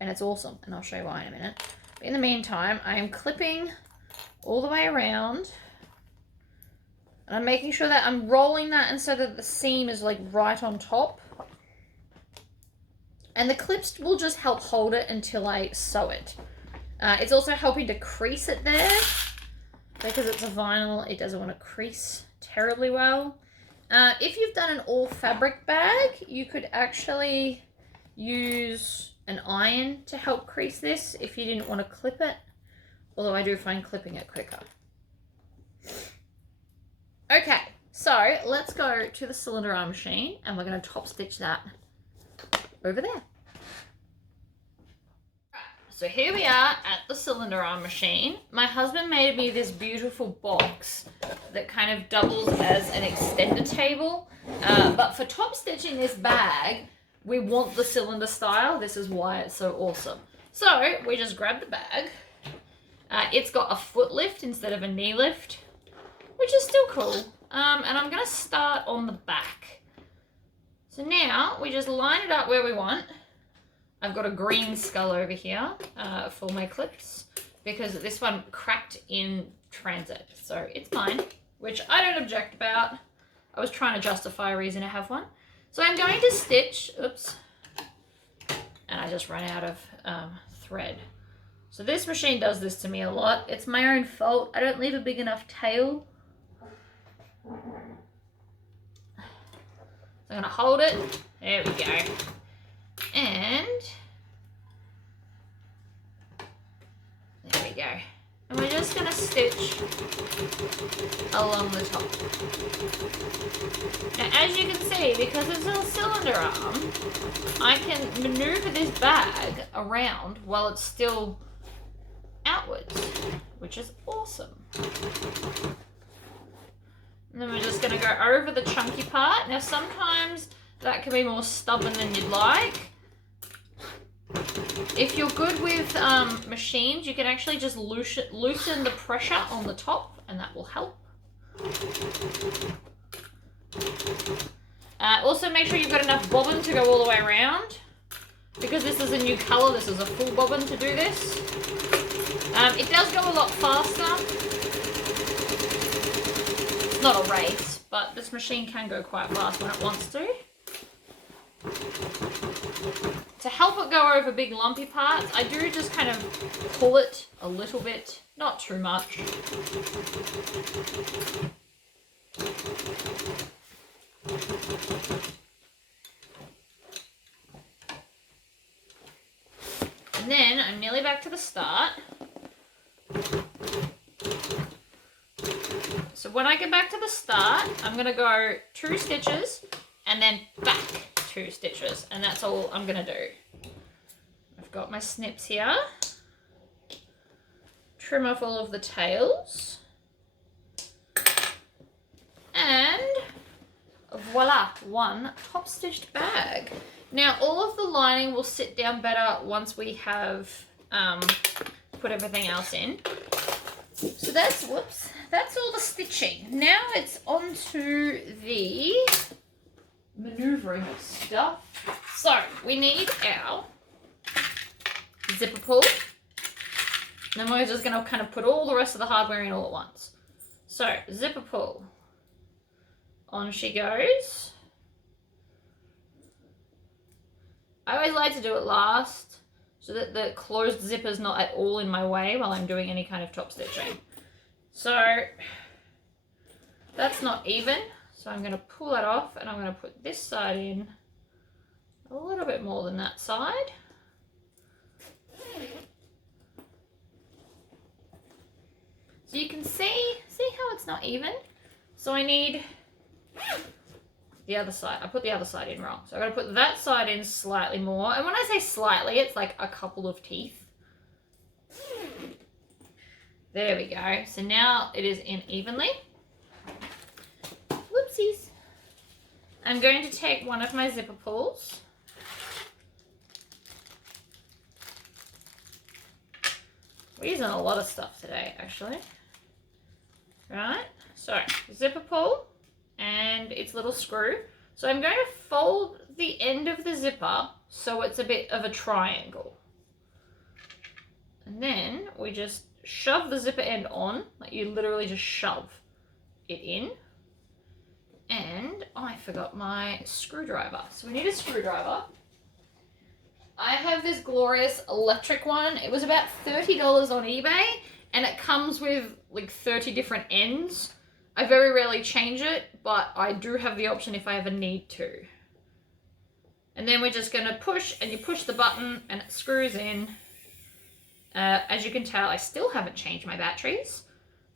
it's awesome, and I'll show you why in a minute. But in the meantime, I am clipping all the way around. And I'm making sure that I'm rolling that and so that the seam is like right on top. And the clips will just help hold it until I sew it. It's also helping to crease it there. Because it's a vinyl, it doesn't want to crease terribly well. If you've done an all fabric bag, you could actually use an iron to help crease this if you didn't want to clip it. Although I do find clipping it quicker. Okay, so let's go to the cylinder arm machine and we're going to top stitch that over there. So here we are at the cylinder arm machine. My husband made me this beautiful box that kind of doubles as an extender table. But for top stitching this bag, we want the cylinder style. This is why it's so awesome. So we just grab the bag. It's got a foot lift instead of a knee lift, which is still cool. And I'm going to start on the back. So now we just line it up where we want. I've got a green skull over here for my clips because this one cracked in transit. So it's mine, which I don't object about. I was trying to justify a reason to have one. So I'm going to stitch, oops, and I just ran out of thread. So this machine does this to me a lot. It's my own fault. I don't leave a big enough tail. So I'm going to hold it. There we go. And there we go. And we're just going to stitch along the top. Now, as you can see, because it's a cylinder arm, I can maneuver this bag around while it's still outwards, which is awesome. And then we're just going to go over the chunky part. Now, sometimes that can be more stubborn than you'd like. If you're good with machines, you can actually just loosen the pressure on the top, and that will help. Also make sure you've got enough bobbin to go all the way around. Because this is a new colour, this is a full bobbin to do this. It does go a lot faster. It's not a race, but this machine can go quite fast when it wants to. To help it go over big lumpy parts, I do just kind of pull it a little bit, not too much. And then I'm nearly back to the start. So when I get back to the start, I'm going to go 2 stitches and then back 2 stitches. And that's all I'm going to do. I've got my snips here. Trim off all of the tails. And voila, one top stitched bag. Now all of the lining will sit down better once we have put everything else in. So that's, whoops, that's all the stitching. Now it's onto the maneuvering of stuff. So we need our zipper pull. And then we're just going to kind of put all the rest of the hardware in all at once. So zipper pull. On she goes. I always like to do it last so that the closed zipper is not at all in my way while I'm doing any kind of top stitching. So that's not even. So I'm going to pull that off and I'm going to put this side in a little bit more than that side. So you can see how it's not even. So I need the other side. I put the other side in wrong. So I'm going to put that side in slightly more. And when I say slightly, it's like a couple of teeth. There we go. So now it is in evenly. Whoopsies. I'm going to take one of my zipper pulls. We're using a lot of stuff today, actually. Right. So zipper pull. And its little screw. So I'm going to fold the end of the zipper so it's a bit of a triangle. And then we just shove the zipper end on, like you literally just shove it in. And I forgot my screwdriver. So we need a screwdriver. I have this glorious electric one. It was about $30 on eBay and it comes with like 30 different ends. I very rarely change it, but I do have the option if I ever need to. And then we're just going to push, and you push the button and it screws in. As you can tell, I still haven't changed my batteries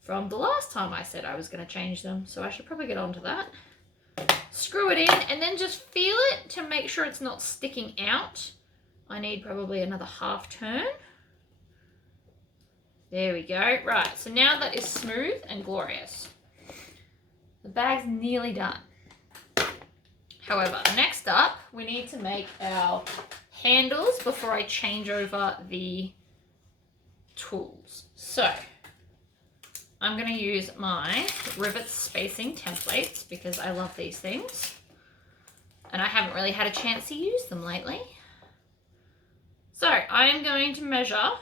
from the last time I said I was going to change them, so I should probably get onto that. Screw it in and then just feel it to make sure it's not sticking out. I need probably another half turn. There we go. Right, so now that is smooth and glorious. The bag's nearly done. However, next up, we need to make our handles before I change over the tools. So, I'm going to use my rivet spacing templates because I love these things. And I haven't really had a chance to use them lately. So, I am going to measure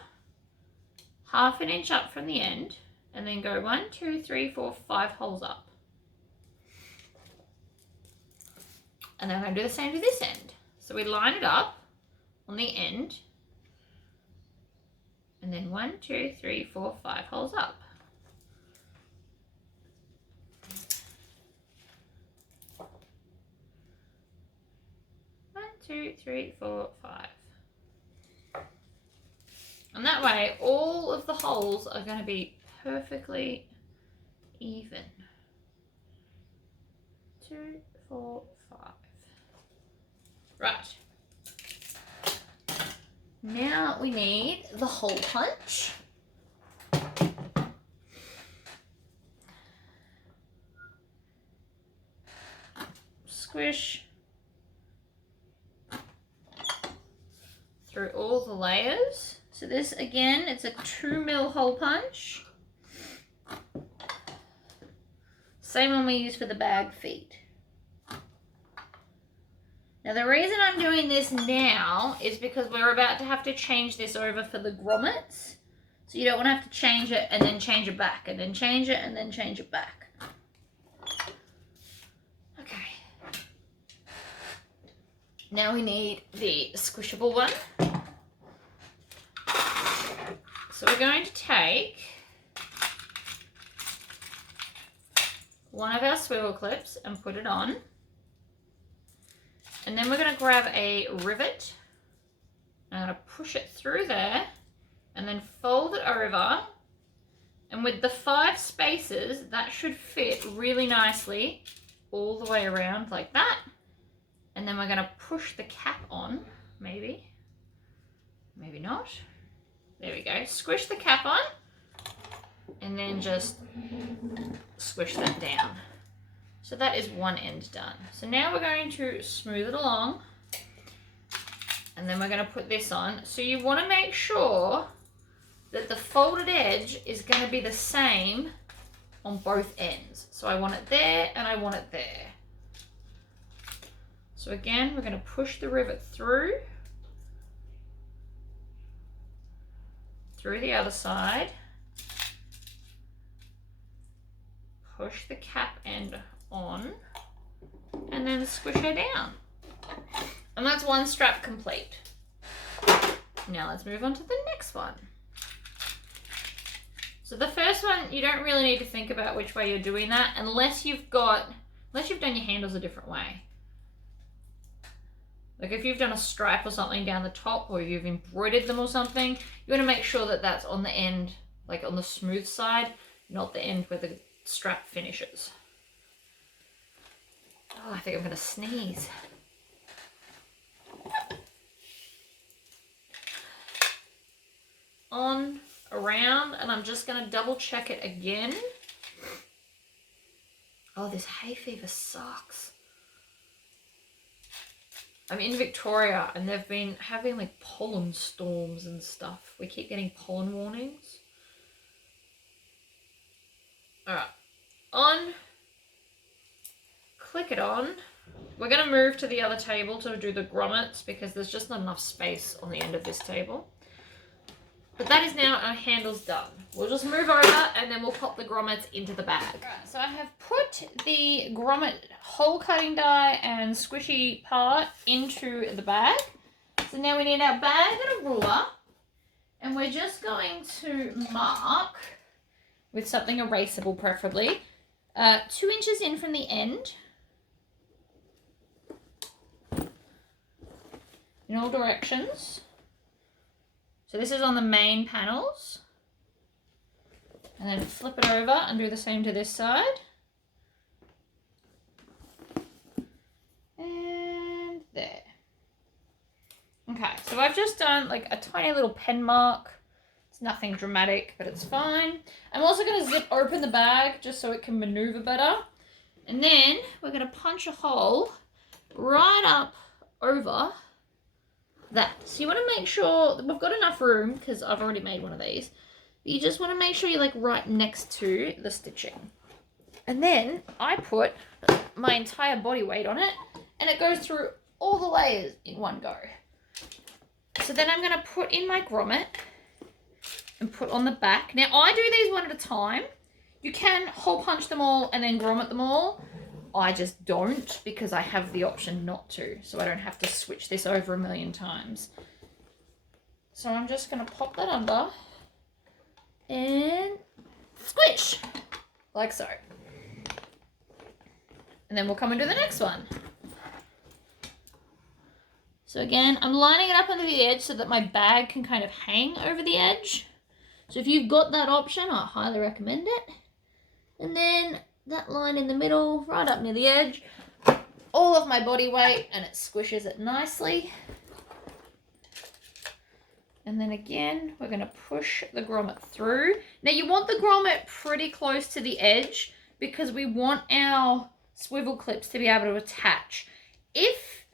1/2 inch up from the end and then go 1, 2, 3, 4, 5 holes up. And then I'm going to do the same to this end. So we line it up on the end. And then 1, 2, 3, 4, 5 holes up. One, 2, 3, 4, 5. And that way, all of the holes are going to be perfectly even. 2, 4, 5. Right. Now we need the hole punch. Squish through all the layers. So this again, it's a 2mm hole punch. Same one we use for the bag feet. Now the reason I'm doing this now is because we're about to have to change this over for the grommets. So you don't want to have to change it and then change it back and then change it and then change it back. Okay. Now we need the squishable one. So we're going to take one of our swivel clips and put it on. And then we're going to grab a rivet. I'm going to push it through there and then fold it over. And with the 5 spaces, that should fit really nicely all the way around like that. And then we're going to push the cap on, maybe not. There we go. Squish the cap on and then just squish that down. So that is one end done. So now we're going to smooth it along and then we're going to put this on. So you want to make sure that the folded edge is going to be the same on both ends. So I want it there and I want it there. So again, we're going to push the rivet through the other side, push the cap end on, and then squish her down. And that's one strap complete. Now let's move on to the next one. So the first one, you don't really need to think about which way you're doing that unless you've done your handles a different way. Like if you've done a stripe or something down the top or you've embroidered them or something, you want to make sure that that's on the end, like on the smooth side, not the end where the strap finishes. Oh, I think I'm going to sneeze. On, around, and I'm just going to double check it again. Oh, this hay fever sucks. I'm in Victoria and they've been having like pollen storms and stuff. We keep getting pollen warnings. Alright, on, click it on. We're going to move to the other table to do the grommets because there's just not enough space on the end of this table. But that is now our handles done. We'll just move over and then we'll pop the grommets into the bag. Right, so I have put the grommet hole cutting die and squishy part into the bag. So now we need our bag and a ruler. And we're just going to mark, with something erasable preferably, 2 inches in from the end. In all directions. So this is on the main panels. And then flip it over and do the same to this side. And there. Okay, so I've just done like a tiny little pen mark. It's nothing dramatic, but it's fine. I'm also going to zip open the bag just so it can maneuver better. And then we're going to punch a hole right up over that. So you want to make sure that we've got enough room because I've already made one of these. You just want to make sure you're like right next to the stitching. And then I put my entire body weight on it and it goes through all the layers in one go. So then I'm going to put in my grommet and put on the back. Now I do these one at a time. You can hole punch them all and then grommet them all. I just don't because I have the option not to, so I don't have to switch this over a million times. So I'm just going to pop that under and squish, like so. And then we'll come and do the next one. So again, I'm lining it up under the edge so that my bag can kind of hang over the edge. So if you've got that option, I highly recommend it. And then that line in the middle, right up near the edge, all of my body weight, and it squishes it nicely. And then again, we're going to push the grommet through. Now you want the grommet pretty close to the edge because we want our swivel clips to be able to attach. If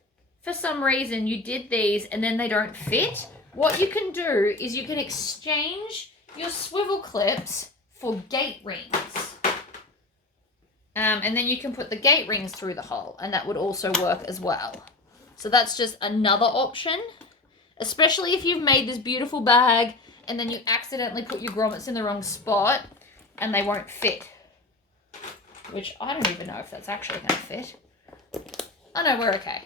for some reason you did these and then they don't fit, what you can do is you can exchange your swivel clips for gate rings. And then you can put the gate rings through the hole and that would also work as well. So that's just another option, especially if you've made this beautiful bag and then you accidentally put your grommets in the wrong spot and they won't fit. Which I don't even know if that's actually going to fit. Oh no, we're okay.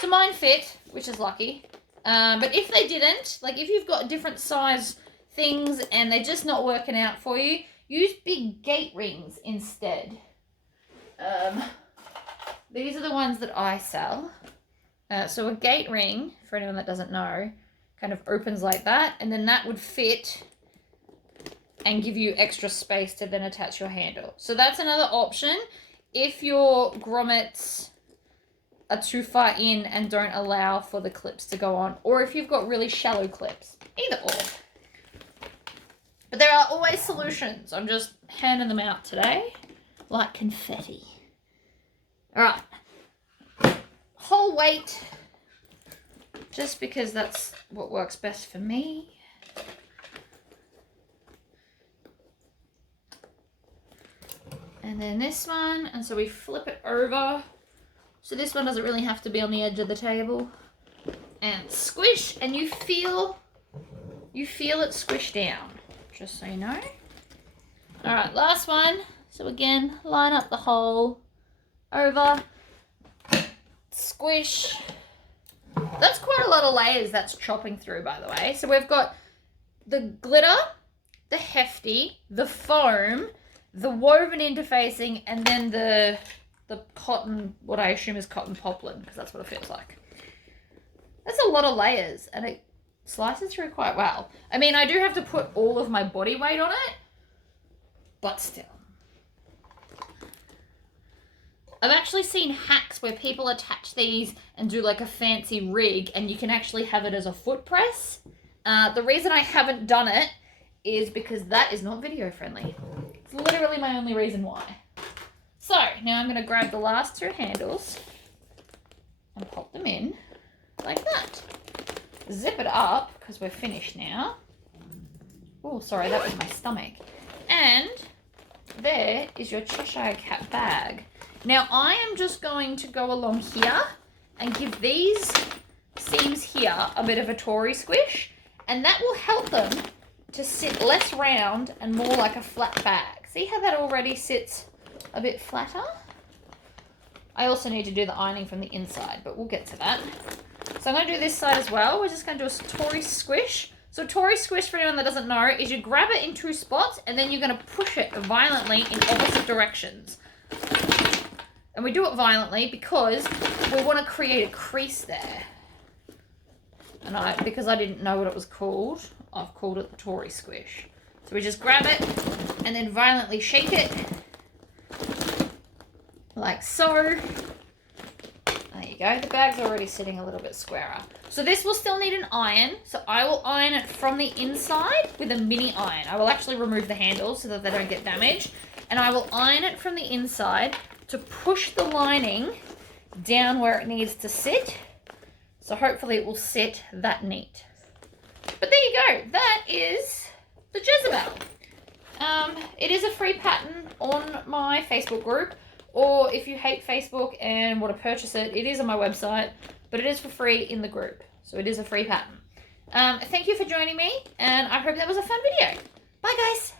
So mine fit, which is lucky. But if they didn't, like if you've got different size things and they're just not working out for you, use big gate rings instead. These are the ones that I sell. So a gate ring, for anyone that doesn't know, kind of opens like that, and then that would fit and give you extra space to then attach your handle. So that's another option if your grommets are too far in and don't allow for the clips to go on, or if you've got really shallow clips, either or. But there are always solutions. I'm just handing them out today like confetti. All right. Whole weight, just because that's what works best for me. And then this one, and so we flip it over. So this one doesn't really have to be on the edge of the table. And squish, and you feel it squish down, just so you know. All right, last one. So again, line up the hole over. Squish. That's quite a lot of layers that's chopping through, by the way. So we've got the glitter, the hefty, the foam, the woven interfacing, and then the cotton, what I assume is cotton poplin, because that's what it feels like. That's a lot of layers, and it slices through quite well. I mean, I do have to put all of my body weight on it, but still. I've actually seen hacks where people attach these and do like a fancy rig, and you can actually have it as a foot press. The reason I haven't done it is because that is not video friendly. It's literally my only reason why. So now I'm going to grab the last two handles and pop them in like that. Zip it up because we're finished now. Oh, sorry, that was my stomach. And there is your Cheshire Cat bag. Now I am just going to go along here and give these seams here a bit of a Tory squish, and that will help them to sit less round and more like a flat bag. See how that already sits a bit flatter? I also need to do the ironing from the inside, but we'll get to that. So I'm going to do this side as well. We're just going to do a Tory squish. So Tory squish, for anyone that doesn't know, is you grab it in two spots and then you're going to push it violently in opposite directions. And we do it violently because we want to create a crease there. And because I didn't know what it was called, I've called it the Tory squish. So we just grab it and then violently shake it. Like so. There you go. The bag's already sitting a little bit squarer. So this will still need an iron. So I will iron it from the inside with a mini iron. I will actually remove the handles so that they don't get damaged. And I will iron it from the inside to push the lining down where it needs to sit. So hopefully it will sit that neat. But there you go. That is the Jezebel. It is a free pattern on my Facebook group. Or if you hate Facebook and want to purchase it, it is on my website. But it is for free in the group. So it is a free pattern. Thank you for joining me. And I hope that was a fun video. Bye, guys.